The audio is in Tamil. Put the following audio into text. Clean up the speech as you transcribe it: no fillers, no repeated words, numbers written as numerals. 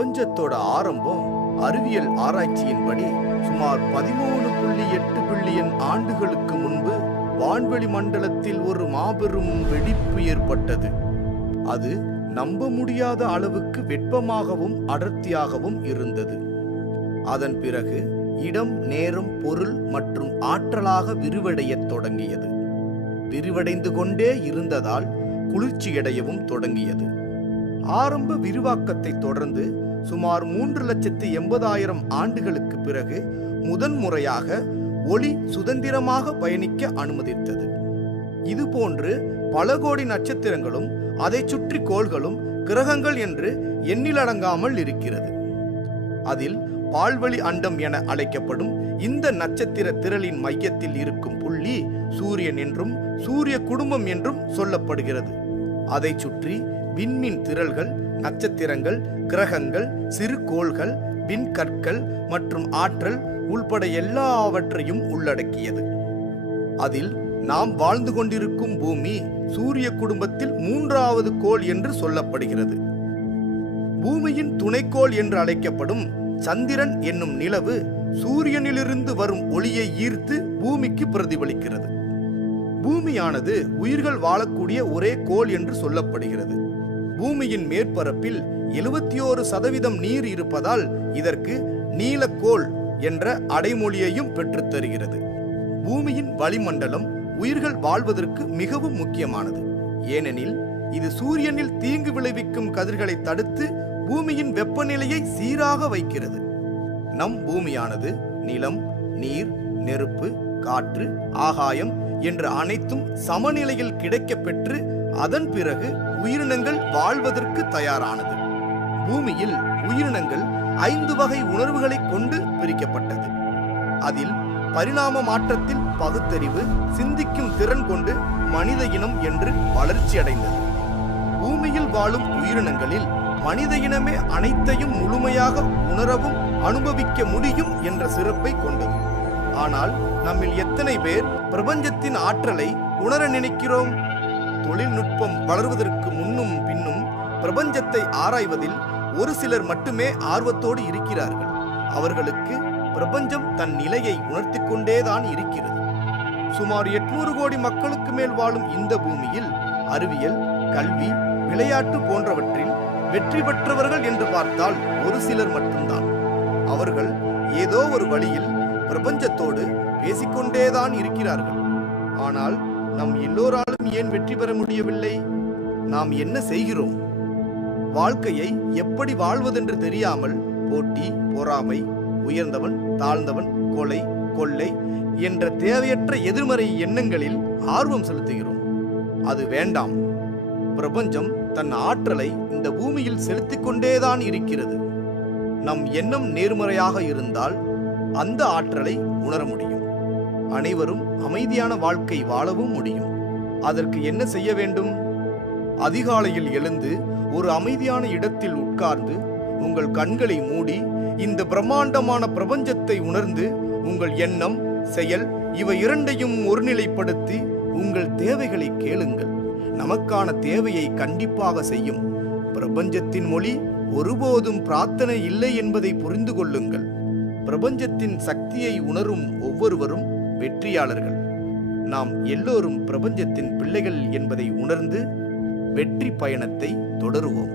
பிரபஞ்சத்தோட ஆரம்பம் அறிவியல் ஆராய்ச்சியின்படி சுமார் 13.8 பில்லியன் ஆண்டுகளுக்கு முன்பு வான்வெளி மண்டலத்தில் ஒரு மாபெரும் வெடிப்பு ஏற்பட்டது. அது நம்ப முடியாத அளவுக்கு வெப்பமாகவும் அடர்த்தியாகவும் இருந்தது. அதன் பிறகு இடம், நேரம், பொருள் மற்றும் ஆற்றலாக விரிவடையத் தொடங்கியது. விரிவடைந்து கொண்டே இருந்ததால் குளிர்ச்சியடையவும் தொடங்கியது. ஆரம்ப விரிவாக்கத்தை தொடர்ந்து சுமார் 3,80,000 ஆண்டுகளுக்கு பிறகு முதன்முறையாக ஒளி சுதந்திரமாக பயணிக்க அனுமதித்தது. இதுபோன்று பல கோடி நட்சத்திரங்களும் அதை சுற்றி கோள்களும் கிரகங்கள் என்று எண்ணிலடங்காமல் இருக்கிறது. அதில் பால்வெளி அண்டம் என அழைக்கப்படும் இந்த நட்சத்திர திரளின் மையத்தில் இருக்கும் புள்ளி சூரியன் என்றும் சூரிய குடும்பம் என்றும் சொல்லப்படுகிறது. அதை சுற்றி விண்மீன் திரள்கள், நட்சத்திரங்கள், கிரகங்கள், சிறு கோள்கள், விண்கற்கள் மற்றும் ஆற்றல் உள்பட எல்லாவற்றையும் உள்ளடக்கியது. அதில் நாம் வாழ்ந்து கொண்டிருக்கும் பூமி சூரிய குடும்பத்தில் 3வது கோள் என்று சொல்லப்படுகிறது. பூமியின் துணைக்கோள் என்று அழைக்கப்படும் சந்திரன் என்னும் நிலவு சூரியனிலிருந்து வரும் ஒளியை ஈர்த்து பூமிக்கு பிரதிபலிக்கிறது. பூமியானது உயிர்கள் வாழக்கூடிய ஒரே கோள் என்று சொல்லப்படுகிறது. பூமியின் மேற்பரப்பில் 71% நீர் இருப்பதால் இதற்கு நீலக்கோள் என்ற அடைமொழியையும் பெற்றுத்தருகிறது. பூமியின் வளிமண்டலம் உயிர்கள் வாழ்வதற்கு மிகவும் முக்கியமானது. ஏனெனில் இது சூரியனில் தீங்கு விளைவிக்கும் கதிர்களை தடுத்து பூமியின் வெப்பநிலையை சீராக வைக்கிறது. நம் பூமியானது நிலம், நீர், நெருப்பு, காற்று, ஆகாயம் என்ற அனைத்தும் சமநிலையில் கிடைக்கப் பெற்று அதன் பிறகு உயிரினங்கள் வாழ்வதற்கு தயாரானது. பூமியில் உயிரினங்கள் 5 வகை உணர்வுகளை கொண்டு பிரிக்கப்பட்டது. அதில் பரிணாம மாற்றத்தில் பகுத்தறிவு, சிந்திக்கும் திறன் கொண்டு மனித இனம் என்று வளர்ச்சி அடைந்தது. பூமியில் வாழும் உயிரினங்களில் மனித இனமே அனைத்தையும் முழுமையாக உணரவும் அனுபவிக்க முடியும் என்ற சிறப்பை கொண்டது. ஆனால் நம்மில் எத்தனை பேர் பிரபஞ்சத்தின் ஆற்றலை உணர நினைக்கிறோம்? தொழில்நுட்பம் வளர்வதற்கு முன்னும் பின்னும் பிரபஞ்சத்தை ஆராய்வதில் ஒரு சிலர் மட்டுமே ஆர்வத்தோடு இருக்கிறார்கள். அவர்களுக்கு பிரபஞ்சம் தன் நிலையை உணர்த்தி கொண்டேதான் இருக்கிறது. சுமார் 800 கோடி மக்களுக்கு மேல் வாழும் இந்த பூமியில் அறிவியல், கல்வி, விளையாட்டு போன்றவற்றில் வெற்றி பெற்றவர்கள் என்று பார்த்தால் ஒரு சிலர் மட்டும்தான். அவர்கள் ஏதோ ஒரு வழியில் பிரபஞ்சத்தோடு பேசிக்கொண்டேதான் இருக்கிறார்கள். ஆனால் நம் எல்லோராலும் ஏன் வெற்றி பெற முடியவில்லை? நாம் என்ன செய்கிறோம்? வாழ்க்கையை எப்படி வாழ்வதென்று தெரியாமல் போட்டி, பொறாமை, உயர்ந்தவன், தாழ்ந்தவன், கொலை, கொள்ளை என்ற தேவையற்ற எதிர்மறை எண்ணங்களில் ஆர்வம் செலுத்துகிறோம். அது வேண்டாம். பிரபஞ்சம் தன் ஆற்றலை இந்த பூமியில் செலுத்திக் கொண்டேதான் இருக்கிறது. நம் எண்ணம் நேர்மறையாக இருந்தால் அந்த ஆற்றலை உணர முடியும். அனைவரும் அமைதியான வாழ்க்கை வாழவும் முடியும். அதற்கு என்ன செய்ய வேண்டும்? அதிகாலையில் எழுந்து ஒரு அமைதியான இடத்தில் உட்கார்ந்து உங்கள் கண்களை மூடி இந்த பிரம்மாண்டமான பிரபஞ்சத்தை உணர்ந்து உங்கள் எண்ணம், செயல் இவை இரண்டையும் ஒருநிலைப்படுத்தி உங்கள் தேவைகளை கேளுங்கள். நமக்கான தேவையை கண்டிப்பாக செய்யும். பிரபஞ்சத்தின் மொழி ஒருபோதும் பிரார்த்தனை இல்லை என்பதை புரிந்து கொள்ளுங்கள். பிரபஞ்சத்தின் சக்தியை உணரும் ஒவ்வொருவரும் வெற்றியாளர்கள். நாம் எல்லோரும் பிரபஞ்சத்தின் பிள்ளைகள் என்பதை உணர்ந்து வெற்றி பயணத்தை தொடருவோம்.